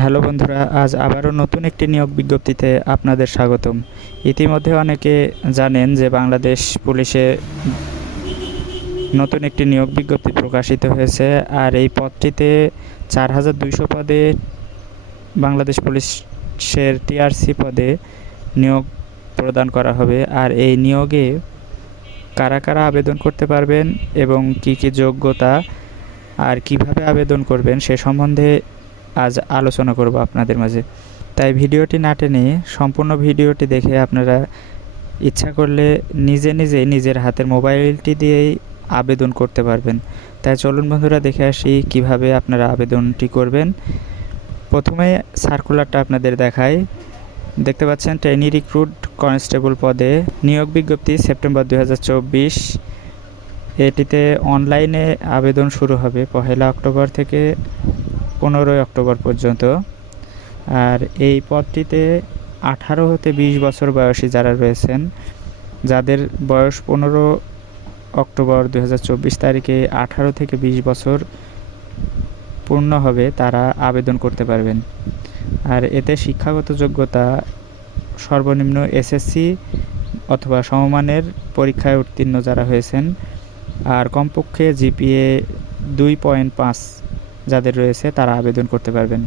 Hello বন্ধুরা, আজ আবারও নতুন একটি নিয়োগ বিজ্ঞপ্তিতে আপনাদের স্বাগতম। ইতিমধ্যে অনেকে জানেন যে বাংলাদেশ পুলিশে নতুন একটি নিয়োগ বিজ্ঞপ্তি প্রকাশিত হয়েছে। আর এই পদটিতে 4200 পদে বাংলাদেশ পুলিশের টিআরসি পদে নিয়োগ প্রদান করা হবে। আর এই নিয়োগে কারা কারা আবেদন করতে পারবেন এবং কি কি যোগ্যতা আর কিভাবে আবেদন করবেন সে সম্বন্ধে আজ আলোচনা করব আপনাদের মাঝে। তাই ভিডিওটি না টেনে সম্পূর্ণ ভিডিওটি দেখে আপনারা ইচ্ছা করলে নিজেই নিজের হাতের মোবাইলটি দিয়েই আবেদন করতে পারবেন। তাই চলুন বন্ধুরা, দেখে আসি কিভাবে আপনারা আবেদনটি করবেন। প্রথমে সার্কুলারটা আপনাদের দেখাই। দেখতে পাচ্ছেন ট্রেনি রিক্রুট কনস্টেবল পদে নিয়োগ বিজ্ঞপ্তি সেপ্টেম্বর 2024। এটিতে অনলাইনে আবেদন শুরু হবে 1 অক্টোবর থেকে 15 অক্টোবর পর্যন্ত। আর এই পদটিতে 18 হতে 20 বছর বয়সী যারা রয়েছেন, যাদের বয়স 15 অক্টোবর 2024 তারিখে 18 থেকে 20 বছর পূর্ণ হবে, তারা আবেদন করতে পারবেন। আর এতে শিক্ষাগত যোগ্যতা সর্বনিম্ন এসএসসি অথবা সমমানের পরীক্ষায় উত্তীর্ণ যারা হয়েছেন, আর কমপক্ষে জিপিএ 2.5 যাদের রয়েছে তারা আবেদন করতে পারবেন।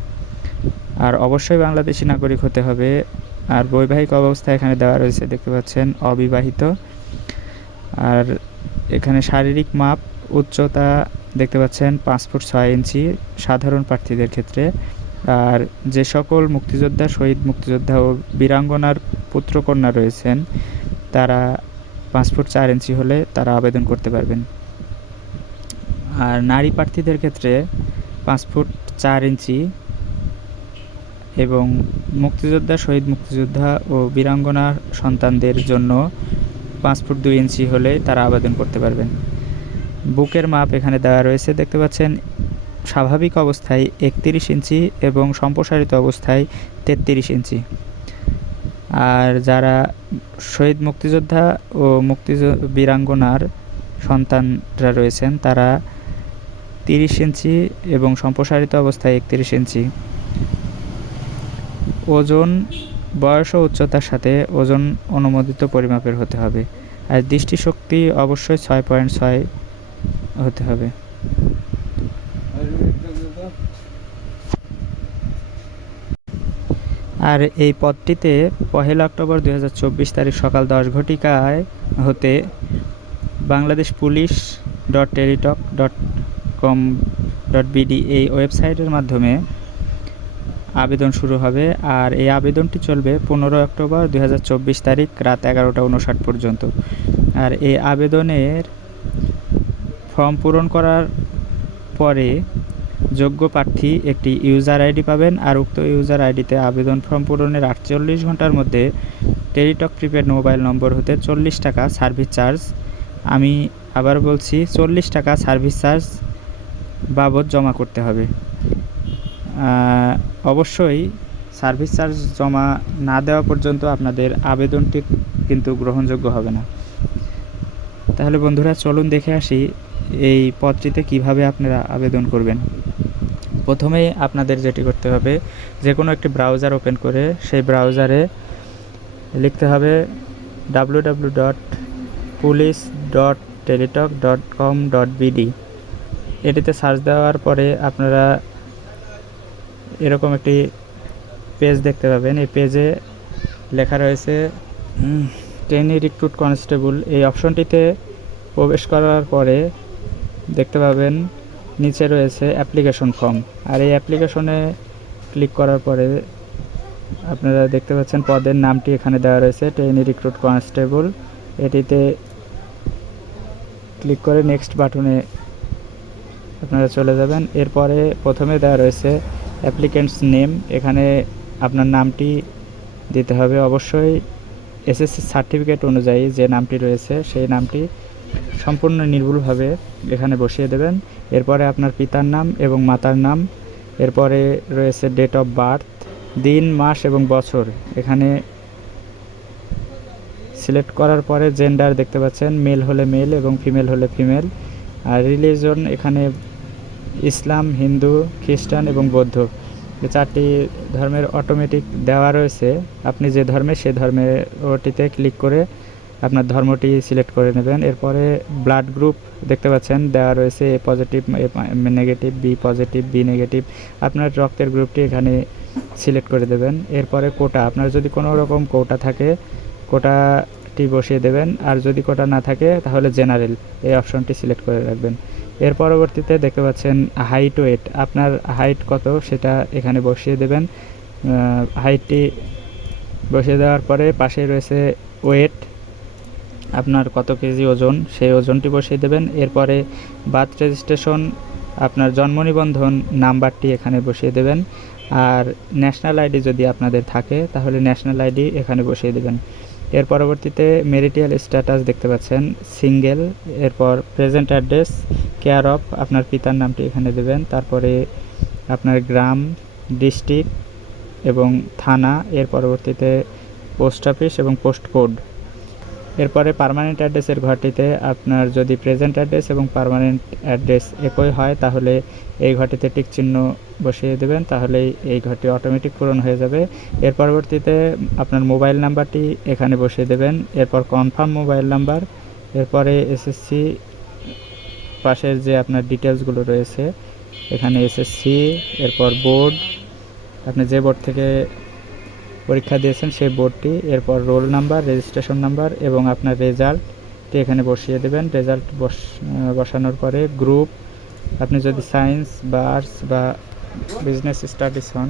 আর অবশ্যই বাংলাদেশি নাগরিক হতে হবে। আর বৈবাহিক অবস্থা এখানে দেওয়া রয়েছে, দেখতে পাচ্ছেন অবিবাহিত। আর এখানে শারীরিক মাপ উচ্চতা দেখতে পাচ্ছেন 5 ফুট 6 ইঞ্চি সাধারণ প্রার্থীদের ক্ষেত্রে। আর যে সকল মুক্তিযোদ্ধা, শহীদ মুক্তিযোদ্ধা ও বীরাঙ্গনার পুত্রকন্যা রয়েছেন, তারা 5 ফুট 4 ইঞ্চি হলে তারা আবেদন করতে পারবেন। আর নারী প্রার্থীদের ক্ষেত্রে 5 ফুট 4 ইঞ্চি এবং মুক্তিযোদ্ধা, শহীদ মুক্তিযোদ্ধা ও বীরাঙ্গনা সন্তানদের জন্য 5 ফুট 2 ইঞ্চি হলে তারা আবেদন করতে পারবেন। বুকের মাপ এখানে দেওয়া রয়েছে, দেখতে পাচ্ছেন স্বাভাবিক অবস্থায় 31 ইঞ্চি এবং সম্প্রসারিত অবস্থায় 33 ইঞ্চি। আর যারা শহীদ মুক্তিযোদ্ধা ও বীরাঙ্গনার সন্তানরা রয়েছেন, তারা 30 ইঞ্চি এবং সম্প্রসারিত অবস্থায় 31 ইঞ্চি। ওজন, বয়স ও উচ্চতার সাথে ওজন অনুমোদিত পরিমাপের হতে হবে। আর দৃষ্টিশক্তি অবশ্যই 6.6 হতে হবে। আর এই পদটিতে 1 অক্টোবর 2024 তারিখ সকাল 10 ঘটিকায় হতে বাংলাদেশ পুলিশ .টেলিটক.com.bd এই ওয়েবসাইটের মাধ্যমে আবেদন শুরু হবে। আর এই আবেদনটি চলবে 15 অক্টোবর 2024 তারিখ রাত 11টা 59 পর্যন্ত। আর এই আবেদনের ফর্ম পূরণ করার পরে যোগ্য প্রার্থী একটি ইউজার আইডি পাবেন। আর উক্ত ইউজার আইডিতে আবেদন ফর্ম পূরণের 48 ঘন্টার মধ্যে টেলিটক প্রিপেড মোবাইল নম্বর হতে 40 টাকা সার্ভিস চার্জ, আমি আবার বলছি 40 টাকা সার্ভিস চার্জ বাবদ জমা করতে হবে। অবশ্যই সার্ভিস চার্জ জমা না দেওয়া পর্যন্ত আপনাদের আবেদনটি কিন্তু গ্রহণযোগ্য হবে না। তাহলে বন্ধুরা, চলুন দেখে আসি এই পদটিতে কিভাবে আপনারা আবেদন করবেন। প্রথমেই আপনাদের যেটি করতে হবে, যে কোনো একটি ব্রাউজার ওপেন করে সেই ব্রাউজারে লিখতে হবে www.police.teletalk.com.bd। এটিতে সার্চ দেওয়ার পরে আপনারা এরকম একটি পেজ দেখতে পাবেন। এই পেজে লেখা রয়েছে ট্রেনি রিক্রুট কনস্টেবল। এই অপশনটিতে প্রবেশ করার পরে দেখতে পাবেন নিচে রয়েছে অ্যাপ্লিকেশন ফর্ম। আর এই অ্যাপ্লিকেশনে ক্লিক করার পরে আপনারা দেখতে পাচ্ছেন পদের নামটি এখানে দেওয়া রয়েছে, ট্রেনি রিক্রুট কনস্টেবল। এটিতে ক্লিক করে নেক্সট বাটনে আপনারা চলে যাবেন। এরপরে প্রথমে দেওয়া রয়েছে অ্যাপ্লিকেন্টস নেম, এখানে আপনার নামটি দিতে হবে। অবশ্যই এসএসসি সার্টিফিকেট অনুযায়ী যে নামটি রয়েছে সেই নামটি সম্পূর্ণ নির্ভুলভাবে এখানে বসিয়ে দেবেন। এরপরে আপনার পিতার নাম এবং মাতার নাম। এরপরে রয়েছে ডেট অফ বার্থ, দিন, মাস এবং বছর এখানে সিলেক্ট করার পরে জেন্ডার দেখতে পাচ্ছেন, মেল হলে মেল এবং ফিমেল হলে ফিমেল। আর রিলিজন এখানে ইসলাম, হিন্দু, খ্রিস্টান এবং বৌদ্ধ। এই 4টি ধর্মের অটোমেটিক দেওয়া রয়েছে। আপনি যে ধর্মে সে ধর্মের ওটিতে ক্লিক করে আপনার ধর্মটি সিলেক্ট করে নেবেন। এরপরে ব্লাড গ্রুপ দেখতে পাচ্ছেন দেওয়া রয়েছে, A positive, A negative, B positive, B negative. আপনার রক্তের গ্রুপটি এখানে সিলেক্ট করে দেবেন। এরপরে কোটা, আপনার যদি কোনো রকম কোটা থাকে কোটাটি বসিয়ে দেবেন, আর যদি কোটা না থাকে তাহলে জেনারেল এই অপশনটি সিলেক্ট করে রাখবেন। এর পরবর্তীতে দেখতে পাচ্ছেন হাইট ওয়েট, আপনার হাইট কত সেটা এখানে বসিয়ে দেবেন। হাইটটি বসিয়ে দেওয়ার পরে পাশে রয়েছে ওয়েট, আপনার কত কেজি ওজন সেই ওজনটি বসিয়ে দেবেন। এরপরে বার্থ রেজিস্ট্রেশন, আপনার জন্ম নিবন্ধন নাম্বারটি এখানে বসিয়ে দেবেন। আর ন্যাশনাল আইডি যদি আপনাদের থাকে তাহলে ন্যাশনাল আইডি এখানে বসিয়ে দেবেন। এর পরবর্তীতে ম্যারিটাল স্ট্যাটাস দেখতে পাচ্ছেন সিঙ্গেল। এরপর প্রেজেন্ট অ্যাড্রেস, কেয়ার অফ, আপনার পিতার নামটি এখানে দেবেন। তারপরে আপনার গ্রাম, ডিস্ট্রিক্ট এবং থানা। এর পরবর্তীতে পোস্ট অফিস এবং পোস্ট কোড। এরপরে পার্মানেন্ট অ্যাড্রেসের ঘরটিতে আপনার যদি প্রেজেন্ট অ্যাড্রেস এবং পার্মানেন্ট অ্যাড্রেস একই হয় তাহলে এই ঘরটিতে টিক চিহ্ন বসিয়ে দেবেন, তাহলেই এই ঘরটি অটোমেটিক পূরণ হয়ে যাবে। এর পরবর্তীতে আপনার মোবাইল নাম্বারটি এখানে বসিয়ে দেবেন। এরপর কনফার্ম মোবাইল নাম্বার, এরপরে এসএসসি পাশের যে আপনার ডিটেলসগুলো রয়েছে এখানে এসএসসি, এরপর বোর্ড, আপনি যে বোর্ড থেকে পরীক্ষা দিয়েছেন সেই বোর্ডটি, এরপর রোল নাম্বার, রেজিস্ট্রেশন নাম্বার এবং আপনার রেজাল্টটি এখানে বসিয়ে দেবেন। রেজাল্ট বসানোর পরে গ্রুপ, আপনি যদি সায়েন্স বা আর্টস বা বিজনেস স্টাডিজ হন